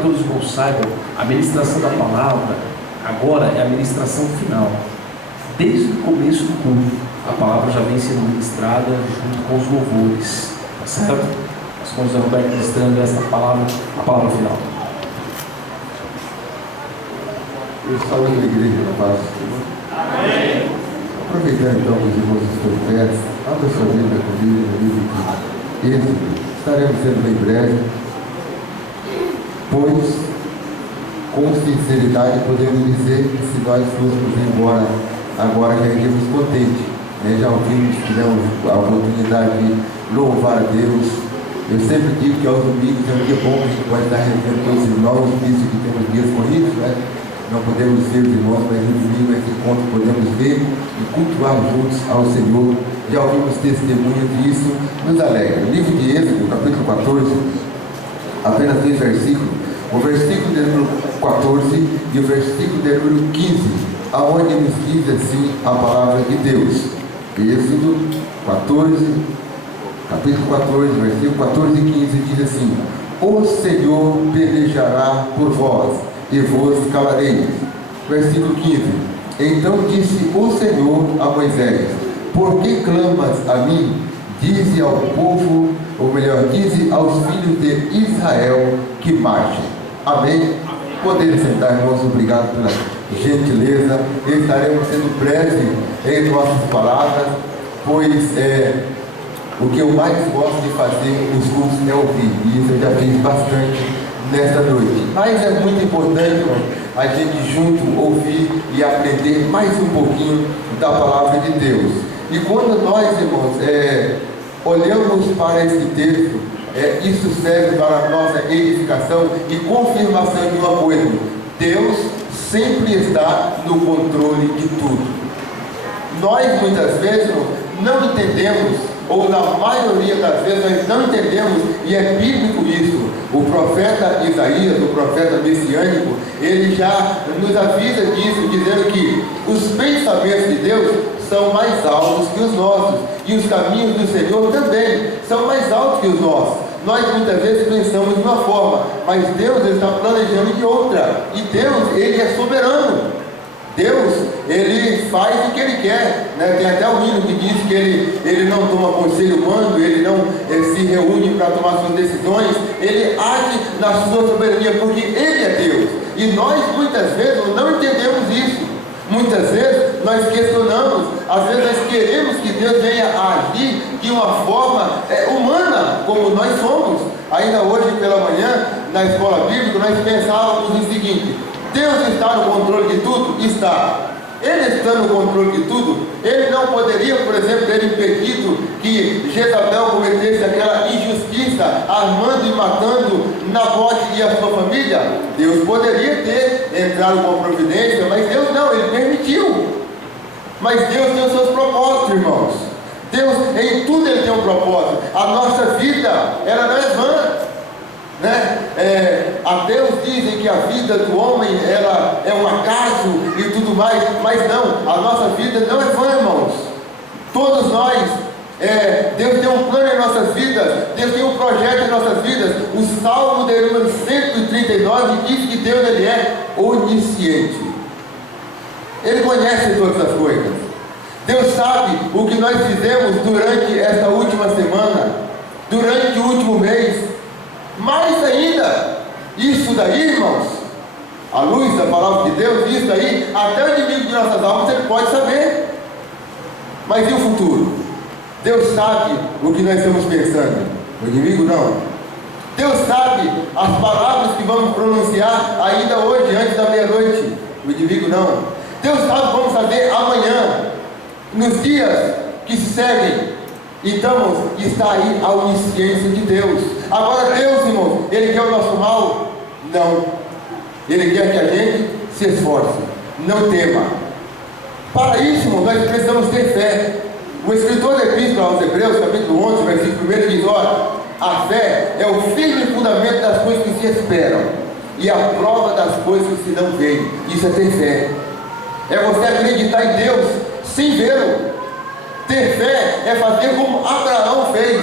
que todos os irmãos saibam, a ministração da palavra agora é a ministração final. Desde o começo do culto, a palavra já vem sendo ministrada junto com os louvores, tá certo? Nós vamos Roberto ministrando essa palavra, a palavra final. Eu saúdo a igreja na paz do Senhor. Amém. Aproveitando então que os irmãos estão perto, abra sua Bíblia comigo no livro de Êxodo. Estaremos sendo bem breve, pois com sinceridade podemos dizer que se nós fôssemos embora agora já iríamos contentes, né? Já ouvimos, tivemos a oportunidade de louvar a Deus. Eu sempre digo que aos domingos é um dia bom, a gente pode estar revendo todos os irmãos, visto que temos dias corridos, né? Não podemos ver os irmãos, mas no domingo nesse encontro podemos ver e cultuar juntos ao Senhor. Já ouvimos testemunho disso, nos alegra. O livro de Êxodo, capítulo 14, apenas 2 versículos. O versículo de número 14 e o versículo de número 15, aonde nos diz assim a palavra de Deus. Êxodo 14, capítulo 14, versículo 14 e 15 diz assim: o Senhor pelejará por vós, e vos calareis. Versículo 15: então disse o Senhor a Moisés: por que clamas a mim? Dize ao povo, ou melhor, dize aos filhos de Israel que marchem. Amém? Podem sentar, irmãos, obrigado pela gentileza. Estaremos sendo breves em nossas palavras, pois o que eu mais gosto de fazer nos cultos é ouvir, e isso eu já fiz bastante nesta noite. Mas é muito importante, irmão, a gente junto ouvir e aprender mais um pouquinho da palavra de Deus. E quando nós, irmãos, olhamos para esse texto, isso serve para a nossa edificação e confirmação de uma coisa: Deus sempre está no controle de tudo. Nós muitas vezes, irmão, não entendemos, ou na maioria das vezes nós não entendemos, e é bíblico isso. O profeta Isaías, o profeta messiânico, ele já nos avisa disso, dizendo que os pensamentos de Deus são mais altos que os nossos, e os caminhos do Senhor também são mais altos que os nossos. Nós muitas vezes pensamos de uma forma, mas Deus está planejando de outra, e Deus, ele é soberano. Deus, ele faz o que ele quer, né? Tem até o hino que diz que ele não toma conselho humano, ele não se reúne para tomar suas decisões, ele age na sua soberania, porque ele é Deus. E nós muitas vezes não entendemos isso. Muitas vezes nós questionamos, às vezes nós queremos que Deus venha a agir de uma forma humana, como nós somos. Ainda hoje pela manhã, na escola bíblica, nós pensávamos o seguinte: Deus está no controle de tudo? Está. Ele está no controle de tudo. Ele não poderia, por exemplo, ter impedido que Jezabel cometesse aquela injustiça, armando e matando Nabote e a sua família? Deus poderia ter entrado com a providência, mas Deus não, ele permitiu. Mas Deus tem os seus propósitos, irmãos. Deus, em tudo ele tem um propósito. A nossa vida, ela não é vã, né? Ateus dizem que a vida do homem ela é um acaso e tudo mais, mas não, a nossa vida não é vã, irmãos. Todos nós, Deus tem um plano em nossas vidas, Deus tem um projeto em nossas vidas. O Salmo de número 139 diz que Deus, ele é onisciente, ele conhece todas as coisas. Deus sabe o que nós fizemos durante esta última semana, durante o último mês. Mais ainda, isso daí, irmãos, à luz da palavra de Deus, isso daí, até o inimigo de nossas almas ele pode saber. Mas e o futuro? Deus sabe o que nós estamos pensando, o inimigo não. Deus sabe as palavras que vamos pronunciar ainda hoje, antes da meia-noite, o inimigo não. Deus sabe o que vamos fazer amanhã, nos dias que se seguem. Então, está aí a onisciência de Deus. Agora Deus, irmãos, ele quer o nosso mal? Não. Ele quer que a gente se esforce, não tema. Para isso, irmãos, nós precisamos ter fé. O escritor da Epístola aos Hebreus, capítulo 11, versículo 1, diz: olha, a fé é o firme fundamento das coisas que se esperam e a prova das coisas que se não veem. Isso é ter fé. É você acreditar em Deus sem vê-lo. Ter fé é fazer como Abraão fez.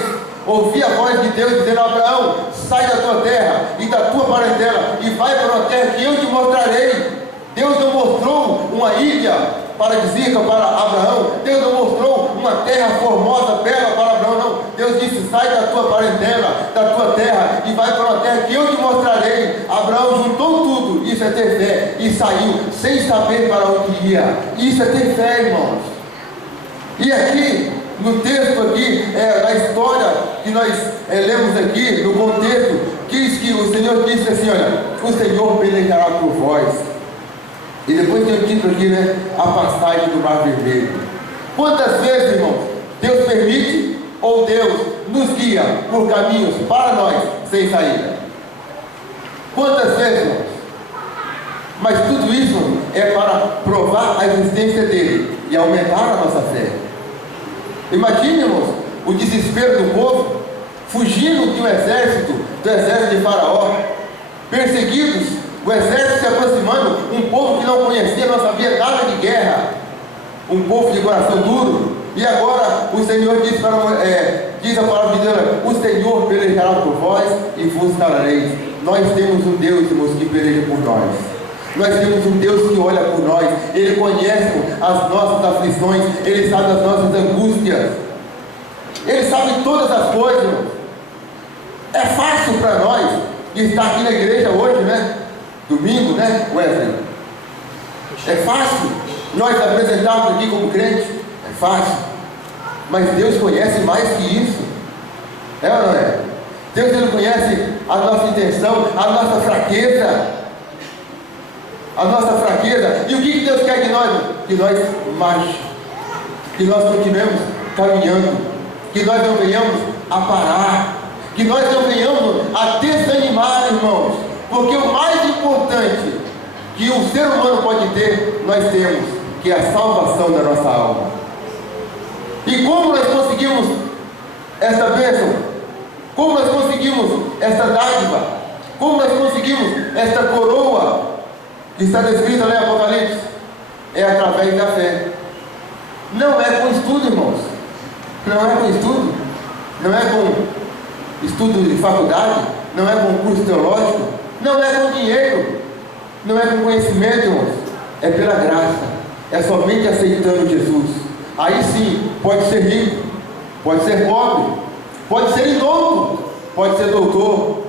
ouvi a voz de Deus dizendo: Abraão, sai da tua terra e da tua parentela e vai para uma terra que eu te mostrarei. Deus não mostrou uma ilha paradisíaca para Abraão. Deus não mostrou uma terra formosa, bela para Abraão, não. Deus disse: sai da tua parentela, da tua terra e vai para uma terra que eu te mostrarei. Abraão juntou tudo, isso é ter fé, e saiu sem saber para onde ia. Isso é ter fé, irmãos. E aqui, no texto aqui, na história que nós lemos aqui, no contexto, diz que o Senhor disse assim: olha, o Senhor pelejará por vós. E depois tem o título aqui, né? A passagem do Mar Vermelho. Quantas vezes, irmãos, Deus permite ou Deus nos guia por caminhos para nós sem saída? Quantas vezes, irmãos? Mas tudo isso é para provar a existência dele e aumentar a nossa fé. Imagine, irmãos, o desespero do povo fugindo de um exército, do exército de Faraó, perseguidos, o exército se aproximando, um povo que não conhecia, não sabia nada de guerra, um povo de coração duro. E agora o Senhor diz diz a palavra de Deus: o Senhor pelejará por vós e vos sarareis. Nós temos um Deus, irmãos, que peleja por nós. Nós temos um Deus que olha por nós. Ele conhece as nossas aflições, Ele sabe as nossas angústias, Ele sabe todas as coisas, irmãos. É fácil para nós estar aqui na igreja hoje, né? Domingo, né, Wesley? É fácil nós apresentarmos aqui como crente? É fácil. Mas Deus conhece mais que isso. É ou não é? Deus, Ele conhece a nossa intenção, a nossa fraqueza. A nossa fraqueza. E o que Deus quer de nós? Que nós marchemos. Que nós continuemos caminhando. Que nós não venhamos a parar. Que nós não venhamos a desanimar, irmãos. Porque o mais importante que o ser humano pode ter, nós temos, que é a salvação da nossa alma. E como nós conseguimos esta bênção? Como nós conseguimos esta dádiva? Como nós conseguimos esta coroa que está descrita lá em Apocalipse? É através da fé. Não é com estudo, irmãos. Não é com estudo. Não é com estudo de faculdade. Não é com curso teológico. Não é com dinheiro, não é com conhecimento, irmãos. É pela graça. É somente aceitando Jesus. Aí sim, pode ser rico, pode ser pobre, pode ser indouto, pode ser doutor,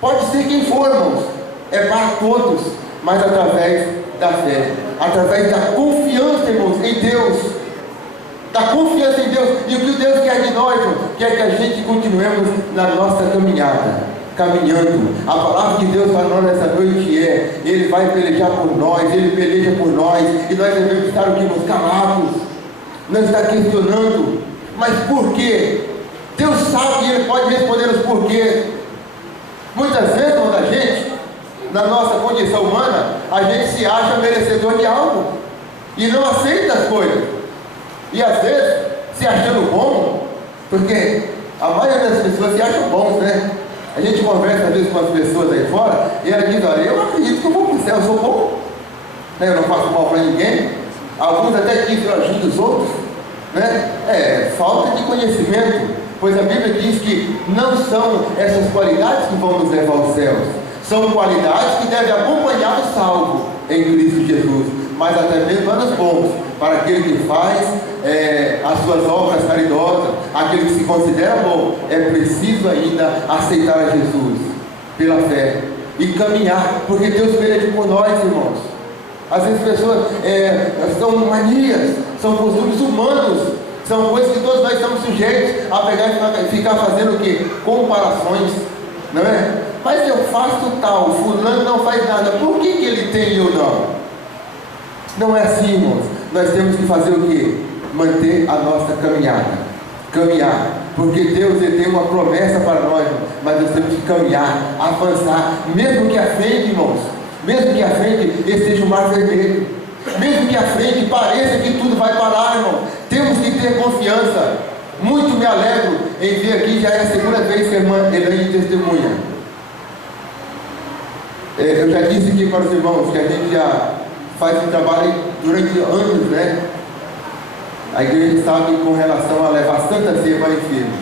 pode ser quem for, irmãos. É para todos, mas através da fé, através da confiança, irmãos, em Deus. Da confiança em Deus. E o que Deus quer de nós, irmãos? Quer que a gente continuemos na nossa caminhada. Caminhando. A palavra de Deus para nós nessa noite Ele vai pelejar por nós, Ele peleja por nós, e nós devemos estar aqui nos calados, não estar questionando. Mas por quê? Deus sabe e Ele pode responder os porquês. Muitas vezes, quando a gente, na nossa condição humana, a gente se acha merecedor de algo e não aceita as coisas, e às vezes se achando bom, porque a maioria das pessoas se acham bons, né? A gente conversa às vezes com as pessoas aí fora e ela diz: olha, eu acredito que eu vou para o céu, eu sou bom, né? Eu não faço mal para ninguém. Alguns até dizem que eu ajudo os outros, né? É falta de conhecimento, pois a Bíblia diz que não são essas qualidades que vão nos levar aos céus, são qualidades que devem acompanhar o salvo em Cristo Jesus, mas até mesmo anos bons para aquele que faz as suas obras caridosas, aquele que se considera bom. É preciso ainda aceitar a Jesus pela fé e caminhar, porque Deus peleja por nós, irmãos. Às vezes as pessoas são manias, são costumes humanos, são coisas que todos nós estamos sujeitos a pegar e ficar fazendo o quê? Comparações, não é? Mas eu faço tal, fulano não faz nada, por que ele tem e eu não? Não é assim, irmãos. Nós temos que fazer o quê? Manter a nossa caminhada. Caminhar. Porque Deus, Ele tem uma promessa para nós, mas nós temos que caminhar, avançar. Mesmo que à frente, irmãos, mesmo que à frente esteja o mar vermelho, mesmo que à frente pareça que tudo vai parar, irmão, temos que ter confiança. Muito me alegro em ver aqui, já é a segunda vez que a irmã Elaine testemunha. Eu já disse aqui para os irmãos que a gente já faz um trabalho durante anos, né? A igreja sabe com relação a levar Santa Ceia para enfermos.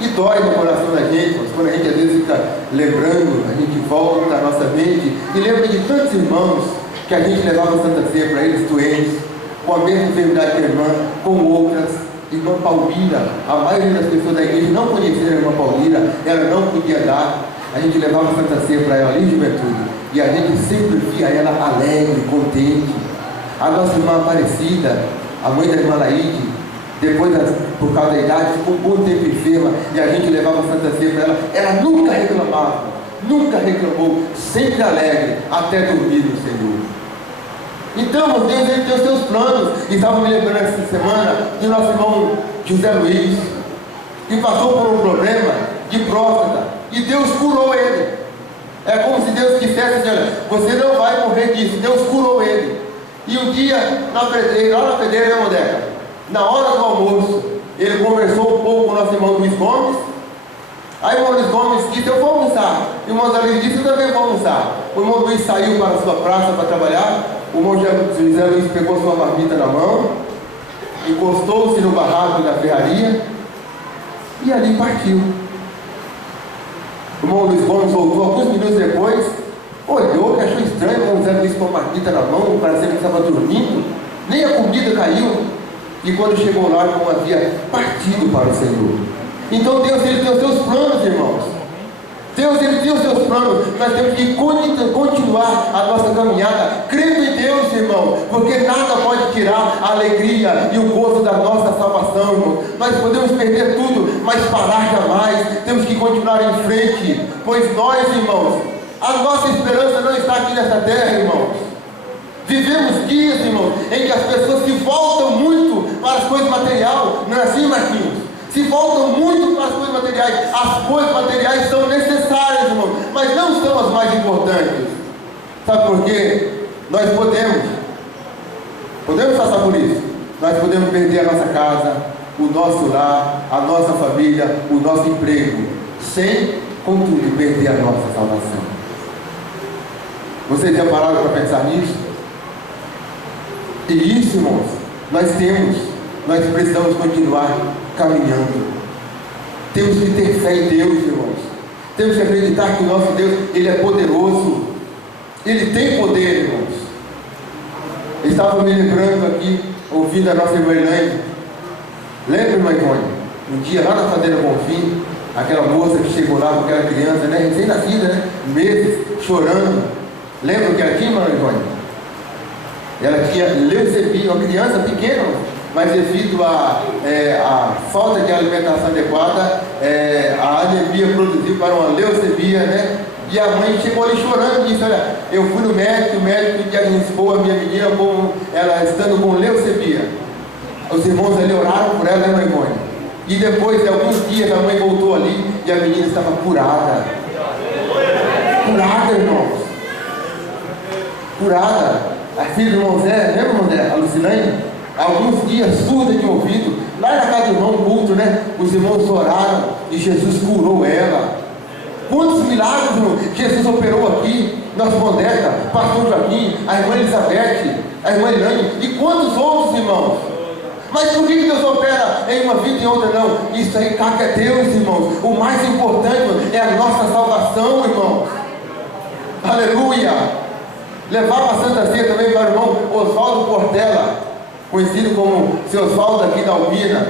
E dói no coração da gente, mas quando a gente às vezes fica lembrando, a gente volta na nossa mente e lembra de tantos irmãos que a gente levava a Santa Ceia para eles doentes, com a mesma enfermidade que a irmã, com outras. Irmã Paulina, a maioria das pessoas da igreja não conheciam a irmã Paulina, ela não podia dar. A gente levava a Santa Ceia para ela ali em Juventude, e a gente sempre via ela alegre, contente. A nossa irmã Aparecida, a mãe da irmã Laide, depois, por causa da idade, ficou um bom tempo enferma, e a gente levava a Santa Ceia para ela nunca reclamava, nunca reclamou, sempre alegre, até dormir no Senhor. Então, Deus, Ele tem os seus planos. E estava me lembrando essa semana do nosso irmão José Luiz, que passou por um problema de próstata, e Deus curou ele. É como se Deus dissesse: olha, você não vai morrer disso. Deus curou ele. E um dia, lá na pedreira, né, Modeca? Na hora do almoço, ele conversou um pouco com o nosso irmão Luiz Gomes. Aí o irmão Luiz Gomes disse: eu vou almoçar. E o irmão Zé Luiz disse: eu também vou almoçar. O irmão Luiz saiu para a sua praça para trabalhar. O irmão José Luiz pegou sua marmita na mão, encostou-se no barraco da ferraria e ali partiu. O irmão Luiz Gomes voltou alguns minutos depois, olhou e achou estranho o irmão José Luiz com a marmita na mão, parecendo que estava dormindo, nem a comida caiu. E quando chegou lá, não havia partido para o Senhor. Então Deus, Ele tem os seus planos, irmãos. Deus, Ele tem os seus planos. Nós temos que continuar a nossa caminhada crendo em Deus, irmão, porque nada pode tirar a alegria e o gozo da nossa salvação, irmão. Nós podemos perder tudo, mas parar jamais. Temos que continuar em frente, pois nós, irmãos, a nossa esperança não está aqui nessa terra, irmãos. Vivemos dias, irmãos, em que as pessoas se voltam muito para as coisas materiais. Não é assim, Marquinhos? Se voltam muito para as coisas materiais. As coisas materiais são necessárias, irmão, mas não são as mais importantes. Sabe por quê? Nós podemos passar por isso. Nós podemos perder a nossa casa, o nosso lar, a nossa família, o nosso emprego, sem, contudo, perder a nossa salvação. Vocês já pararam para pensar nisso? E isso, irmãos, nós precisamos continuar caminhando. Temos que ter fé em Deus, irmãos. Temos que acreditar que o nosso Deus, Ele é poderoso. Ele tem poder, irmãos. Eu estava me lembrando aqui, ouvindo a nossa irmã Elaine. Lembra, irmã Ivone? Um dia lá na Fazenda Bonfim, aquela moça que chegou lá com aquela criança, né, recém-nascida, né, meses, chorando. Lembra o que era aqui, irmã Ivone? Ela tinha leucemia, uma criança pequena, mas devido à falta de alimentação adequada, a anemia produziu para uma leucemia, né? E a mãe chegou ali chorando e disse: olha, eu fui no médico, o médico diagnosticou a minha menina com ela estando com leucemia. Os irmãos ali oraram por ela, né, mãe Ivone? E depois de alguns dias a mãe voltou ali e a menina estava curada. Curada, irmãos. Curada. A filha do irmão Zé, lembra, irmão Zé? A Lucilene? Alguns dias surda de ouvido, lá na casa do irmão culto, né? Os irmãos oraram e Jesus curou ela. Quantos milagres, irmão, Jesus operou aqui, nosso Bondeca, pastor Joaquim, a irmã Elizabeth, a irmã Ilane, e quantos outros, irmãos? Mas por que Deus opera em uma vida e em outra não? Isso aí cabe a Deus, irmãos. O mais importante é a nossa salvação, irmãos. Aleluia! Levava a Santa Ceia também para o irmão Oswaldo Portela, conhecido como seu Oswaldo aqui da Albina.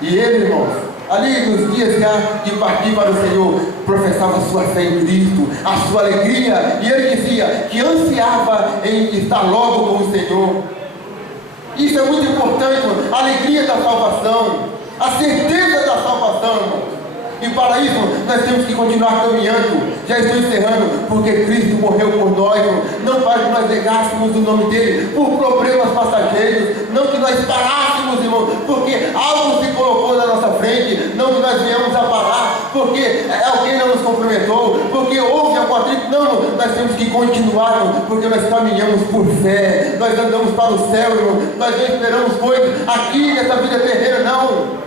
E ele, irmãos, ali nos dias já de partir para o Senhor, professava a sua fé em Cristo, a sua alegria, e ele dizia que ansiava em estar logo com o Senhor. Isso é muito importante, irmão. A alegria da salvação, a certeza da salvação, irmão. E para isso, nós temos que continuar caminhando. Já estou encerrando, porque Cristo morreu por nós, irmão. Não para que nós negássemos o nome dele por problemas passageiros. Não que nós parássemos, irmão, porque algo se colocou na nossa frente. Não que nós viemos a parar, porque alguém não nos cumprimentou, porque houve algum atrito. Não, nós temos que continuar, irmão, porque nós caminhamos por fé. Nós andamos para o céu, irmão. Nós não esperamos coisas aqui nessa vida terrena, não.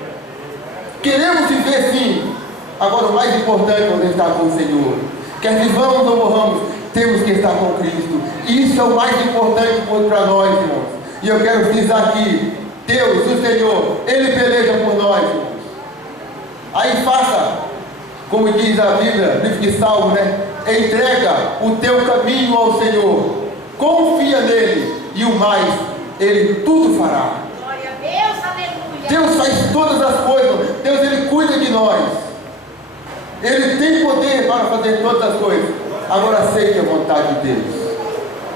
Queremos viver sim. Agora o mais importante é estar com o Senhor. Quer vivamos ou morramos, temos que estar com Cristo. Isso é o mais importante para nós, irmãos. E eu quero frisar aqui, Deus, o Senhor, Ele peleja por nós, irmãos. Aí faça, como diz a Bíblia, livro de Salmo, né? Entrega o teu caminho ao Senhor, confia nele, e o mais, ele tudo fará. Glória a Deus, aleluia. Deus faz todas as coisas, Deus ele cuida de nós, ele tem poder para fazer todas as coisas. Agora aceite a vontade de Deus,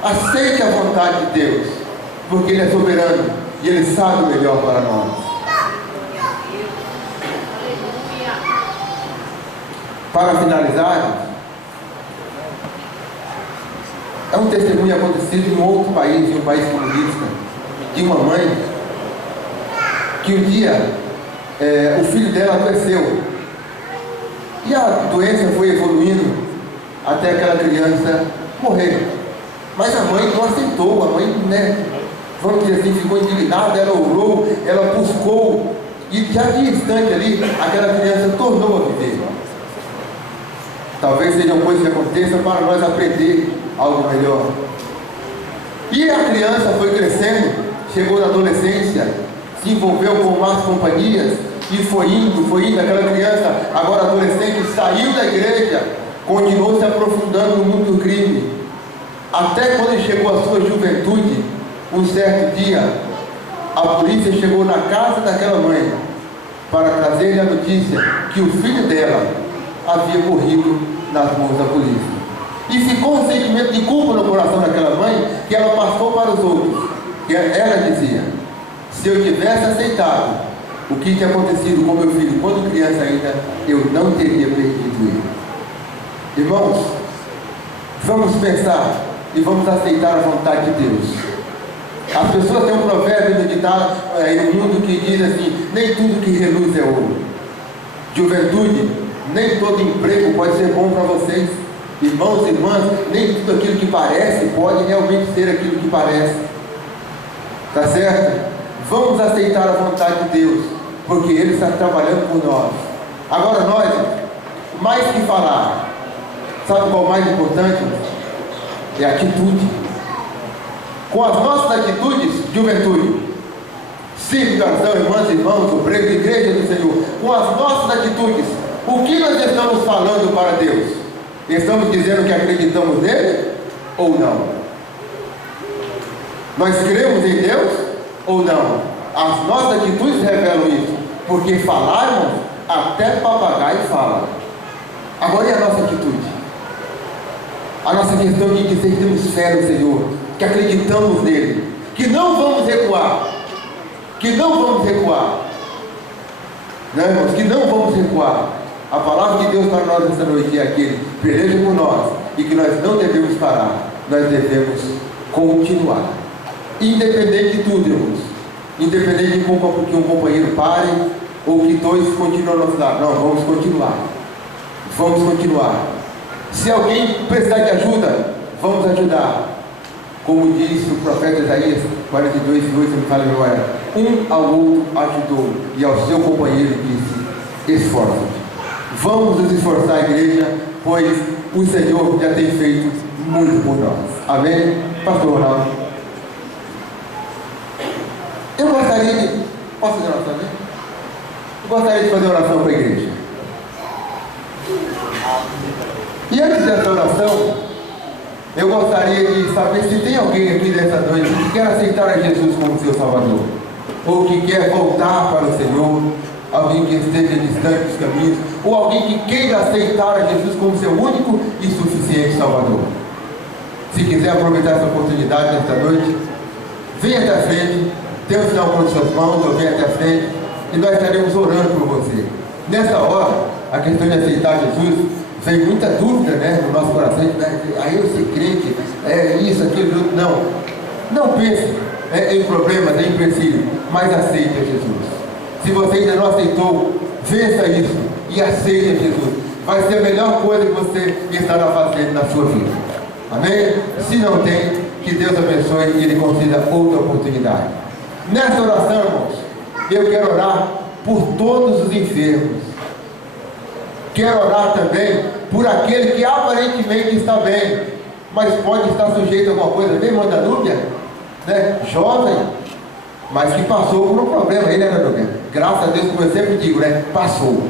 aceite a vontade de Deus, porque ele é soberano e ele sabe o melhor para nós. Para finalizar, é um testemunho acontecido em um outro país, em um país comunista, de uma mãe que um dia o filho dela adoeceu, e a doença foi evoluindo até aquela criança morrer, mas a mãe não aceitou. A mãe, né, vamos dizer assim, ficou indignada, ela orou, ela buscou, e já de instante ali, aquela criança tornou a viver. Talvez seja uma coisa que aconteça para nós aprender algo melhor. E a criança foi crescendo, chegou na adolescência, se envolveu com más companhias, e foi indo, aquela criança, agora adolescente, saiu da igreja, continuou se aprofundando no mundo do crime, até quando chegou a sua juventude. Um certo dia, a polícia chegou na casa daquela mãe, para trazer-lhe a notícia que o filho dela havia morrido nas mãos da polícia. E ficou um sentimento de culpa no coração daquela mãe, que ela passou para os outros. Que ela dizia: se eu tivesse aceitado o que tinha acontecido com meu filho quando criança ainda, eu não teria perdido ele. Irmãos, vamos pensar e vamos aceitar a vontade de Deus. As pessoas têm um provérbio no ditado no mundo que diz assim: nem tudo que reluz é ouro. Juventude, nem todo emprego pode ser bom para vocês. Irmãos e irmãs, nem tudo aquilo que parece pode realmente ser aquilo que parece. Tá certo? Vamos aceitar a vontade de Deus, porque Ele está trabalhando por nós. Agora nós, mais que falar, sabe qual é o mais importante? É a atitude. Com as nossas atitudes, juventude, congregação, irmãs e irmãos, obreiros, igreja do Senhor, com as nossas atitudes, o que nós estamos falando para Deus? Estamos dizendo que acreditamos nele ou não? Nós cremos em Deus ou não? As nossas atitudes revelam isso, porque falarmos, até papagaio fala. Agora e a nossa atitude? A nossa questão de dizer que temos fé no Senhor, que acreditamos nele, que não vamos recuar, não, irmãos, que não vamos recuar. A palavra de Deus para nós esta noite é aquele: peleja por nós, e que nós não devemos parar, nós devemos continuar, independente de tudo, irmãos, independente de que um companheiro pare, ou que dois continuem ao nosso lado. Não, vamos continuar. Se alguém precisar de ajuda, vamos ajudar. Como diz o profeta Isaías 42:8, se me fala a memória: um ao outro ajudou, e ao seu companheiro disse: esforça-te. Vamos nos esforçar, igreja, pois o Senhor já tem feito muito por nós. Amém? Pastor Ronaldo, eu gostaria de... Posso fazer oração, né? Eu gostaria de fazer oração para a igreja. E antes dessa oração, eu gostaria de saber se tem alguém aqui nessa noite que quer aceitar a Jesus como seu Salvador, ou que quer voltar para o Senhor, alguém que esteja distante dos caminhos, ou alguém que queira aceitar a Jesus como seu único e suficiente Salvador. Se quiser aproveitar essa oportunidade nesta noite, venha até a frente, dê um sinal com as suas mãos, ou venha até a frente, e nós estaremos orando por você. Nessa hora, a questão de aceitar Jesus, vem muita dúvida, né, no nosso coração: aí eu ser crente, isso, aquilo, não pense em problemas, em empecilhos, mas aceite a Jesus. Se você ainda não aceitou, vença isso e aceite a Jesus. Vai ser a melhor coisa que você estará fazendo na sua vida. Amém? Se não tem, que Deus abençoe e Ele conceda outra oportunidade. Nessa oração, irmãos, eu quero orar por todos os enfermos. Quero orar também por aquele que aparentemente está bem, mas pode estar sujeito a alguma coisa. Vem, irmã Danúbia, né? Jovem, mas que passou por um problema aí, né, Danúbia? Graças a Deus, como eu sempre digo, né? Passou.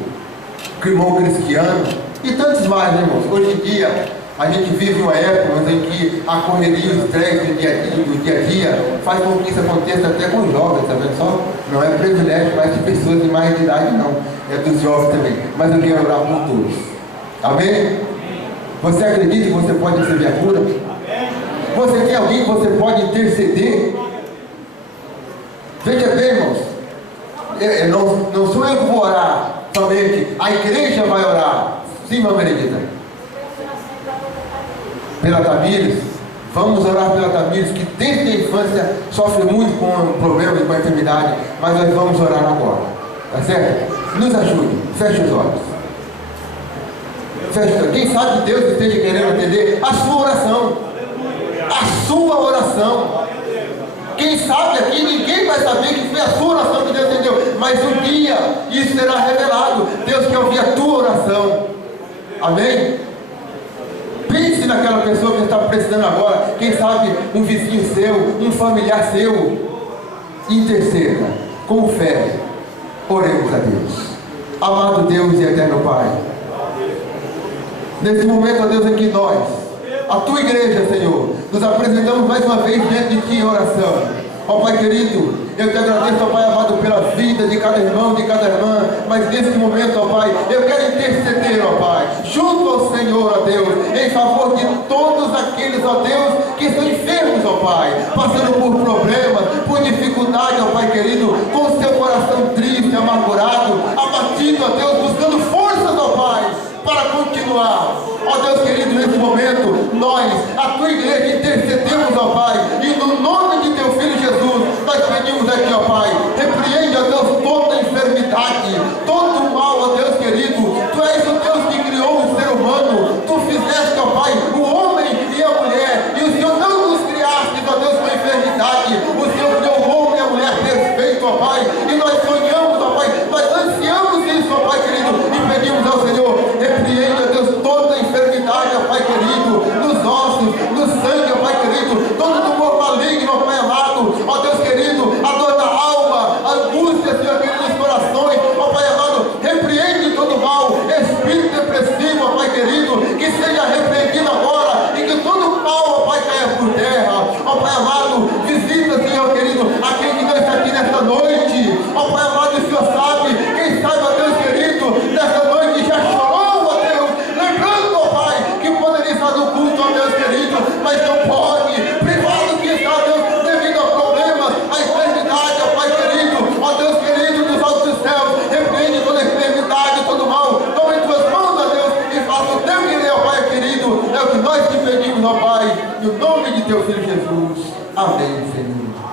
o irmão Cristiano e tantos mais, né, irmãos? Hoje em dia, a gente vive uma época em que a correria e o estresse do dia a dia faz com que isso aconteça até com os jovens, tá vendo só? Não é privilégio mais de pessoas de mais de idade, não. É dos jovens também. Mas eu quero orar por todos. Amém? Você acredita que você pode receber a cura? Você tem alguém que você pode interceder? Veja bem, irmãos. Não sou eu que vou orar somente. A igreja vai orar. Sim, irmã Benedita? Pela Tamires, vamos orar pela Tamires, que desde a infância sofre muito com problemas, com a enfermidade, mas nós vamos orar agora, tá certo? Nos ajude, feche os olhos. Feche os olhos. Quem sabe que Deus esteja querendo atender a sua oração, a sua oração. Quem sabe aqui, ninguém vai saber que foi a sua oração que Deus atendeu, mas um dia isso será revelado. Deus quer ouvir a tua oração. Amém? Pense naquela pessoa que está precisando agora. Quem sabe um vizinho seu, um familiar seu. Interceda com fé. Oremos a Deus. Amado Deus e eterno Pai, nesse momento, ó Deus, aqui nós, a tua igreja, Senhor, nos apresentamos mais uma vez diante de ti em oração. Ó Pai querido, eu te agradeço, ó Pai amado, pela vida de cada irmão, de cada irmã, mas nesse momento, ó Pai, eu quero interceder, ó Pai, junto ao Senhor, ó Deus, em favor de todos aqueles, ó Deus, que estão enfermos, ó Pai, passando por problemas, por dificuldade, ó Pai querido, com o seu coração triste, amargurado, abatido, ó Deus, buscando forças, ó Pai, para continuar. Ó Deus querido, nesse momento, nós, a tua igreja, intercedemos, ó Pai, e no nome de teu Filho Jesus, nós pedimos aqui, ó Pai, repreende, ó Deus, toda enfermidade, todo o mal, ó Deus querido. Tu és o Deus que criou o ser humano, tu fizeste, ó Pai, o homem e a mulher, e o Senhor não nos criaste, ó Deus, com enfermidade. O Senhor criou o homem e a mulher perfeito, ó Pai, e nós sonhamos, ó Pai, nós ansiamos isso, ó Pai querido, e pedimos ao Senhor, repreende, ó Deus, toda enfermidade, ó Pai querido, nos ossos, no sangue, ó Pai querido, todo tumor maligno, ó Pai amado, ó Deus querido, a dor da alma, a angústia, Senhor querido, dos corações, ó Pai amado, repreende todo mal, espírito depressivo, ó Pai querido, que seja repreendido agora, e que todo mal, ó Pai, caia por terra, ó Pai amado, visita, Senhor querido, aquele que não está aqui nesta noite, ó Pai amado, o Senhor sabe, quem sabe, ó Deus querido, nesta noite já chorou, ó Deus, lembrando, ó Pai, que poderia estar no culto, ó Deus querido, mas não pode, privado que está, Deus, devido a problemas, a enfermidade, ó Pai querido, ó Deus querido, dos altos céus, repreende toda enfermidade, todo mal, toma em tuas mãos, ó Deus, e faça o teu querer, ó Pai querido, é o que nós te pedimos, ó Pai, no nome de teu Filho Jesus. Amém, Senhor.